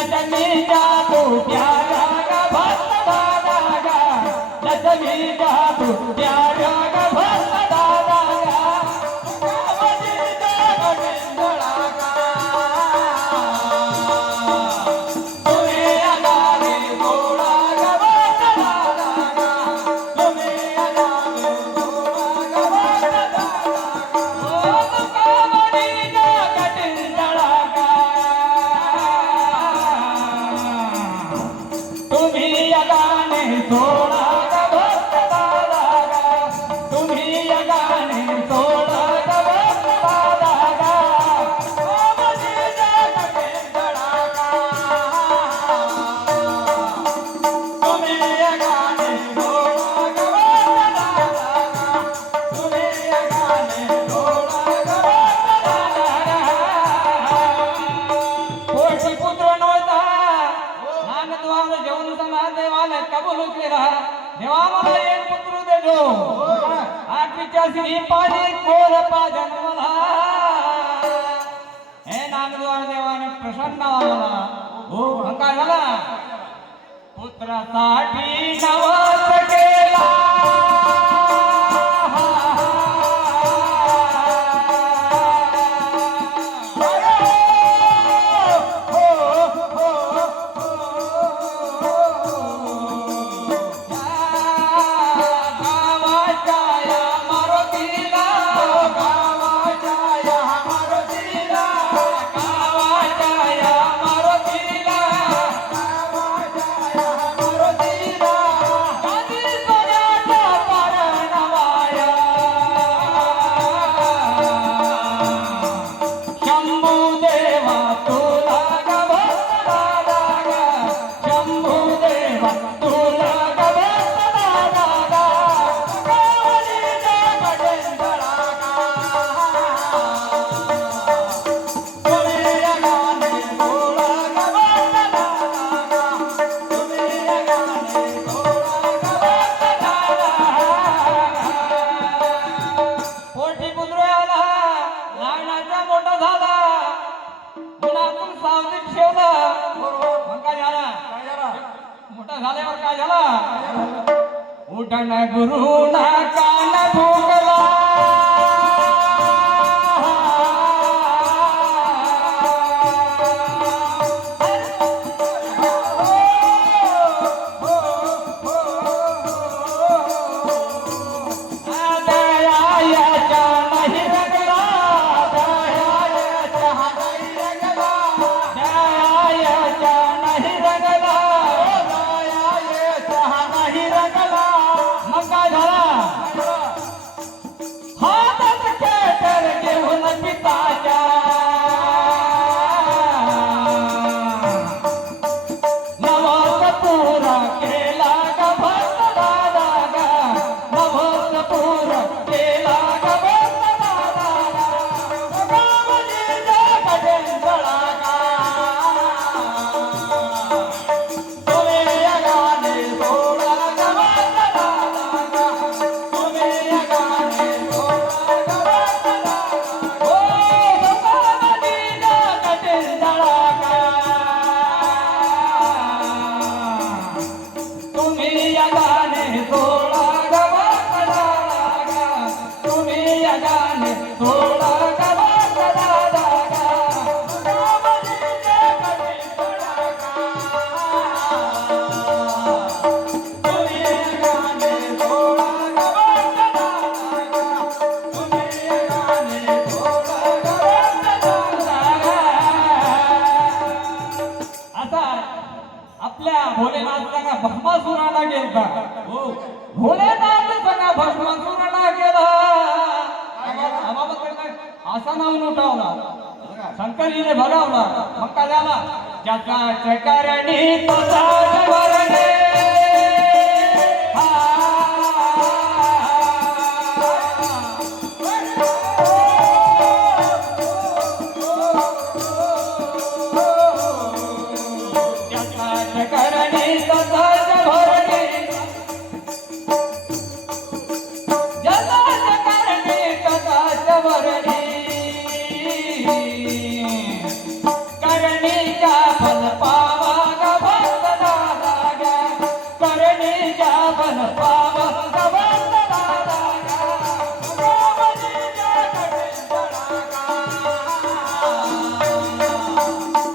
लक्ष्मी जादू प्यारा गा भक्त दादा गा लक्ष्मी जादू प्यारा गा भक्त दादा गा गावाजीचा गोविंदळा गा तुम्ही आगाने गोळा गा भक्त दादा गा तुम्ही आगाने गोळा गा भक्त दादा गा गावाजीचा गोविंदळा गा तुम्ही यगाने सोळा गा भक्त दादा गा तुम्ही यगाने सोळा गा भक्त दादा गा गावाजीचा गोविंदळा गा तुम्ही यगाने सोळा गा भक्त दादा गा तुम्ही यगाने सोळा गा भक्त दादा गा कोटी पुत्र नव्हता नागद्वार जेवण समा देवाला कबूल केला देवा मला एक पुत्र देजो आठवीच्या श्री पाणी कोर पाजन मला हे नागद्वार देवाने प्रसन्न व्हावा हो काय झाला पुत्रासाठी नवस केला झाल्यावर काय झाला उठण गुरु ना कान भुकला भोलेनाथला भस्मासुराला गेलता भोलेनाथ सगळा भस्मासुराला गेला असा नाव उठवला शंकरीने भगावला मग काय झाला ज्याचा चकारणी तसा वरणे